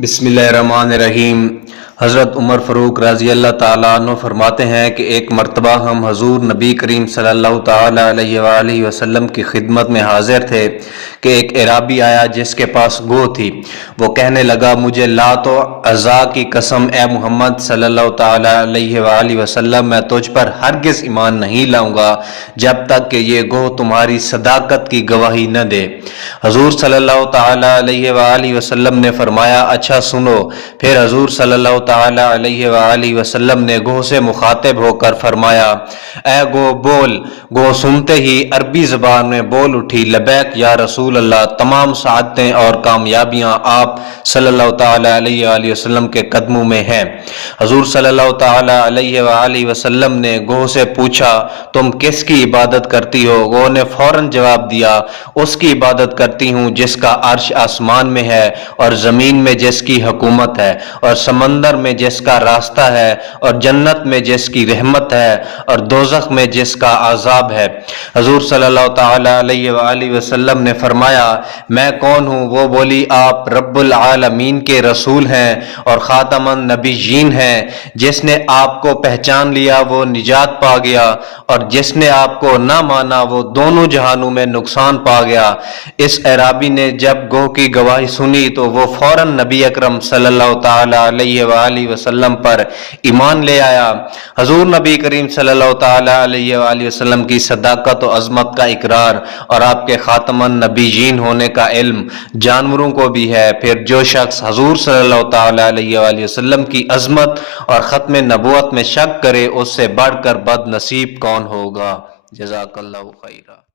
بسم اللہ الرحمن الرحیم۔ حضرت عمر فاروق رضی اللہ تعالیٰ عنہ فرماتے ہیں کہ ایک مرتبہ ہم حضور نبی کریم صلی اللہ تعالیٰ علیہ وآلہ وسلم کی خدمت میں حاضر تھے کہ ایک اعرابی آیا جس کے پاس گو تھی۔ وہ کہنے لگا، مجھے لات و عزا کی قسم اے محمد صلی اللہ تعالیٰ علیہ وآلہ وسلم، میں تجھ پر ہرگز ایمان نہیں لاؤں گا جب تک کہ یہ گو تمہاری صداقت کی گواہی نہ دے۔ حضور صلی اللہ تعالیٰ علیہ وآلہ وسلم نے فرمایا، اچھا سنو۔ پھر حضور صلی اللہ تعالیٰ علیہ وآلہ وسلم نے گو سے مخاطب ہو کر فرمایا، اے گو بول۔ گو سنتے ہی عربی زبان میں بول اٹھی، لبیک یا رسول اللہ۔ تمام سعادتیں اور کامیابیاں آپ صلی اللہ تعالیٰ علیہ وآلہ وسلم کے قدموں میں ہیں۔ حضور صلی اللہ تعالیٰ علیہ وآلہ وسلم نے گو سے پوچھا، تم کس کی عبادت کرتی ہو؟ گو نے فوراً جواب دیا، اس کی عبادت کرتی ہوں جس کا عرش آسمان میں ہے اور زمین میں جس کی حکومت ہے اور سمندر میں جس کا راستہ ہے اور جنت میں جس کی رحمت ہے اور دوزخ میں جس کا عذاب ہے۔ حضور صلی اللہ تعالیٰ علیہ وآلہ وسلم نے فرمایا، میں کون ہوں؟ وہ بولی، آپ رب العالمین کے رسول ہیں اور خاتم النبیین ہیں۔ جس نے آپ کو پہچان لیا وہ نجات پا گیا اور جس نے آپ کو نہ مانا وہ دونوں جہانوں میں نقصان پا گیا۔ اس اعرابی نے جب گو کی گواہی سنی تو وہ فوراً نبی اکرم صلی اللہ تعالیٰ علیہ وآلہ وسلم پر ایمان لے آیا۔ حضور نبی کریم صلی اللہ تعالیٰ علیہ وآلہ وسلم کی صداقت و عظمت کا اقرار اور آپ کے خاتم النبیین ہونے کا علم جانوروں کو بھی ہے۔ پھر جو شخص حضور صلی اللہ تعالیٰ علیہ وآلہ وسلم کی عظمت اور ختم نبوت میں شک کرے، اس سے بڑھ کر بد نصیب کون ہوگا؟ جزاک اللہ خیرہ۔